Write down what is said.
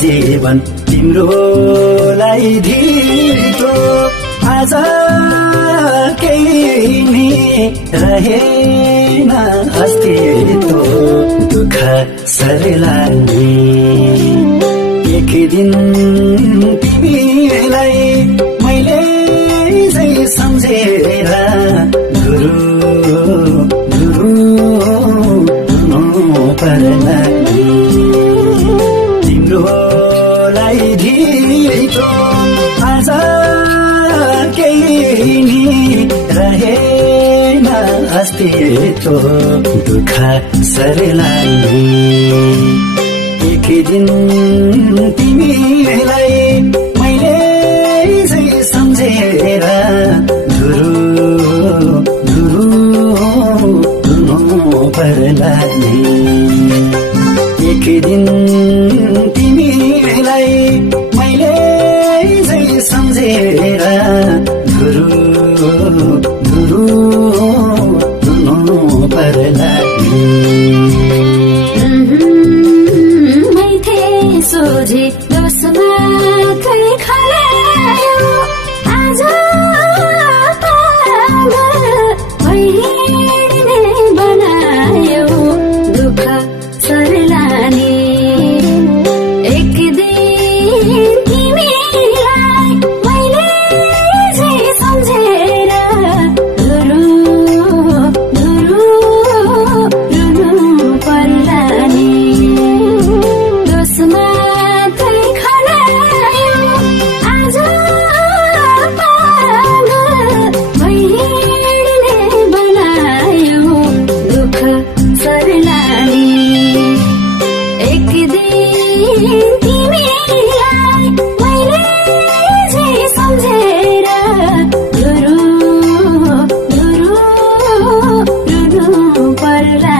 जीवन तिम्रोलाई धितो आज केही नि रहेन अस्तित्व दुःख सर्लानी एक दिन तिमीलाई मैले चाहिँ सम्झेर गुरु पर्ला तिम्रोलाई धितो आज केही नि रहेन अस्तित्व दुःख सर्लानी एक दिन तिमीलाई मैले चाहिँ सम्झेर पर्ला एक दिन तिमीलाई मैले चाहिँ सम्झेर पर्ला सोझे दोस्मा खै खलायो आज भइहिँड्ने बनायो दुःख सर्लानी एक दिन तिमीलाई मैले चाहिँ सम्झेर रुनु पर्लानी दोस्मा तिमीलाई मैले चाहिँ सम्झेर रुनु पर्ला